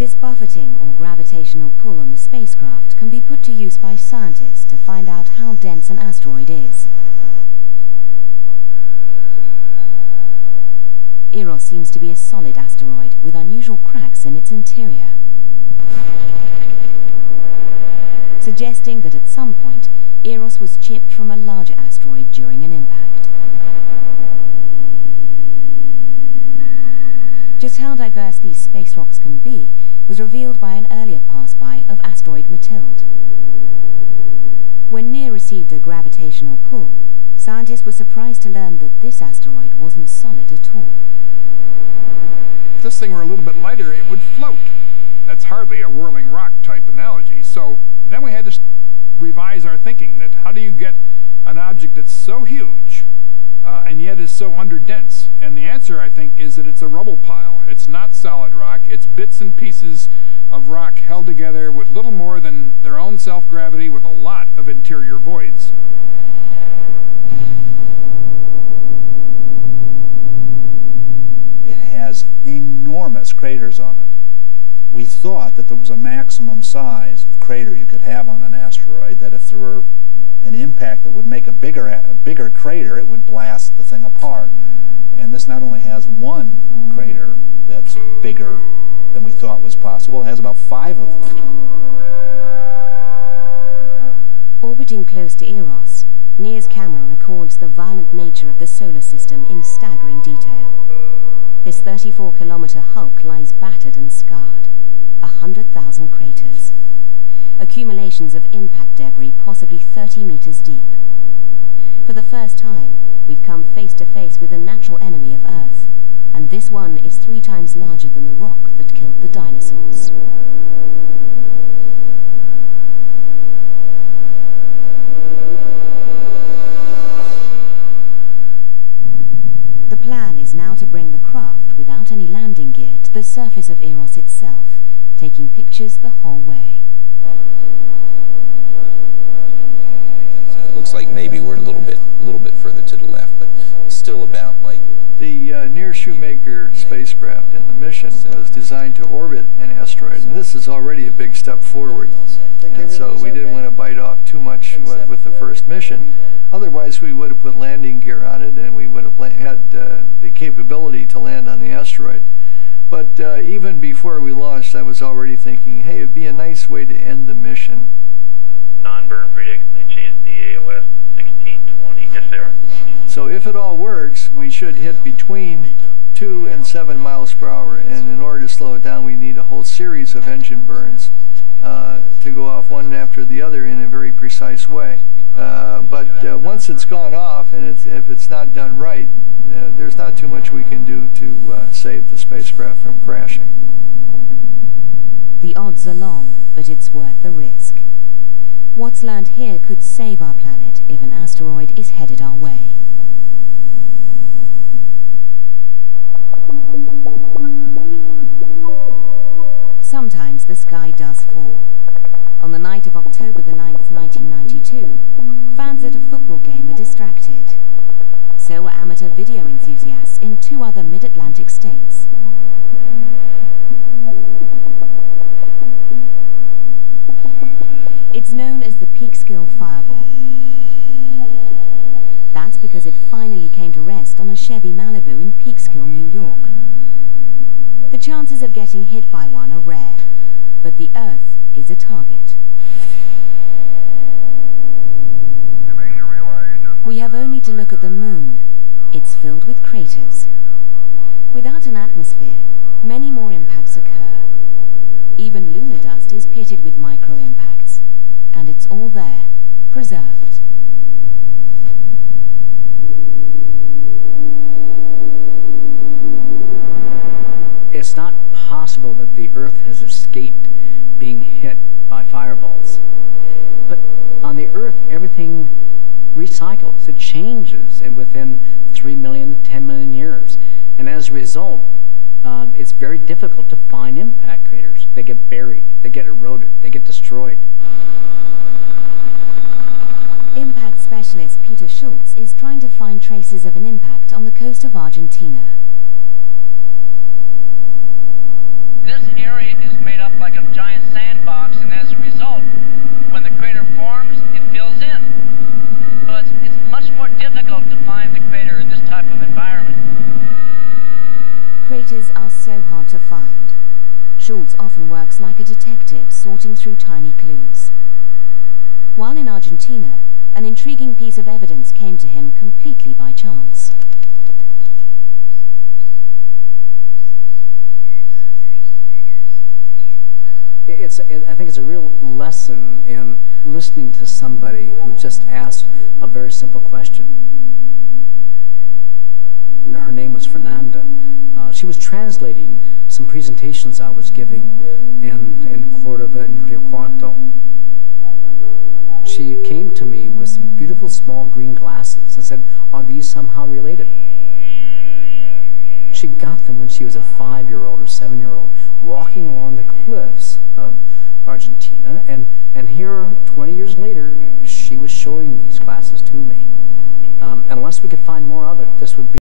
This buffeting or gravitational pull on the spacecraft can be put to use by scientists to find out how dense an asteroid is. Eros seems to be a solid asteroid with unusual cracks in its interior, suggesting that at some point Eros was chipped from a larger asteroid during an impact. Just how diverse these space rocks can be was revealed by an earlier pass-by of asteroid Mathilde. When Near received a gravitational pull, scientists were surprised to learn that this asteroid wasn't solid at all. If this thing were a little bit lighter, it would float. That's hardly a whirling rock type analogy. So then we had to revise our thinking that how do you get an object that's so huge and yet is so underdense? And the answer, I think, is that it's a rubble pile. It's not solid rock. It's bits and pieces of rock held together with little more than their own self-gravity with a lot of interior voids. It has enormous craters on it. We thought that there was a maximum size of crater you could have on an asteroid, that if there were an impact that would make a bigger crater, it would blast the thing apart. And this not only has one crater that's bigger than we thought was possible, it has about 5 of them. Orbiting close to Eros, Near's camera records the violent nature of the solar system in staggering detail. This 34-kilometer hulk lies battered and scarred. 100,000 craters. Accumulations of impact debris possibly 30 meters deep. For the first time, we've come face to face with a natural enemy of Earth, and this one is 3 times larger than the rock that killed the dinosaurs. The plan is now to bring the craft without any landing gear to the surface of Eros itself, taking pictures the whole way. So it looks like maybe we're a little bit further to the left, but still about like... The Near Shoemaker spacecraft and the mission was designed to orbit an asteroid, and this is already a big step forward. And so we didn't want to bite off too much with the first mission. Otherwise, we would have put landing gear on it, and we would have had the capability to land on the asteroid. But even before we launched, I was already thinking, hey, it'd be a nice way to end the mission. Non-burn prediction, they changed the AOS to 1620. Yes, they are. So if it all works, we should hit between 2 and 7 miles per hour. And in order to slow it down, we need a whole series of engine burns to go off one after the other in a very precise way. But once it's gone off, and if it's not done right, there's not too much we can do to save the spacecraft from crashing. The odds are long, but it's worth the risk. What's learned here could save our planet if an asteroid is headed our way. Sometimes the sky does fall. On the night of October the 9th, 1992, fans at a football game are distracted. So are amateur video enthusiasts in 2 other mid-Atlantic states. It's known as the Peekskill Fireball. That's because it finally came to rest on a Chevy Malibu in Peekskill, New York. The chances of getting hit by one are rare, but the Earth is a target. We have only to look at the moon. It's filled with craters. Without an atmosphere, many more impacts occur. Even lunar dust is pitted with micro-impacts, and it's all there, preserved. It's not possible that the Earth has escaped being hit by fireballs. But on the Earth, everything recycles, it changes, and within 3 million, 10 million years. And as a result, it's very difficult to find impact craters. They get buried, they get eroded, they get destroyed. Impact specialist Peter Schultz is trying to find traces of an impact on the coast of Argentina. This area is made to find. Schultz often works like a detective, sorting through tiny clues. While in Argentina, an intriguing piece of evidence came to him completely by chance. I think it's a real lesson in listening to somebody who just asked a very simple question. Her name was Fernanda. She was translating some presentations I was giving in Cordoba and Rio Cuarto. She came to me with some beautiful small green glasses and said, "Are these somehow related?" She got them when she was a 5-year-old or 7-year-old, walking along the cliffs of Argentina, and here, 20 years later, she was showing these glasses to me. Unless we could find more of it, this would be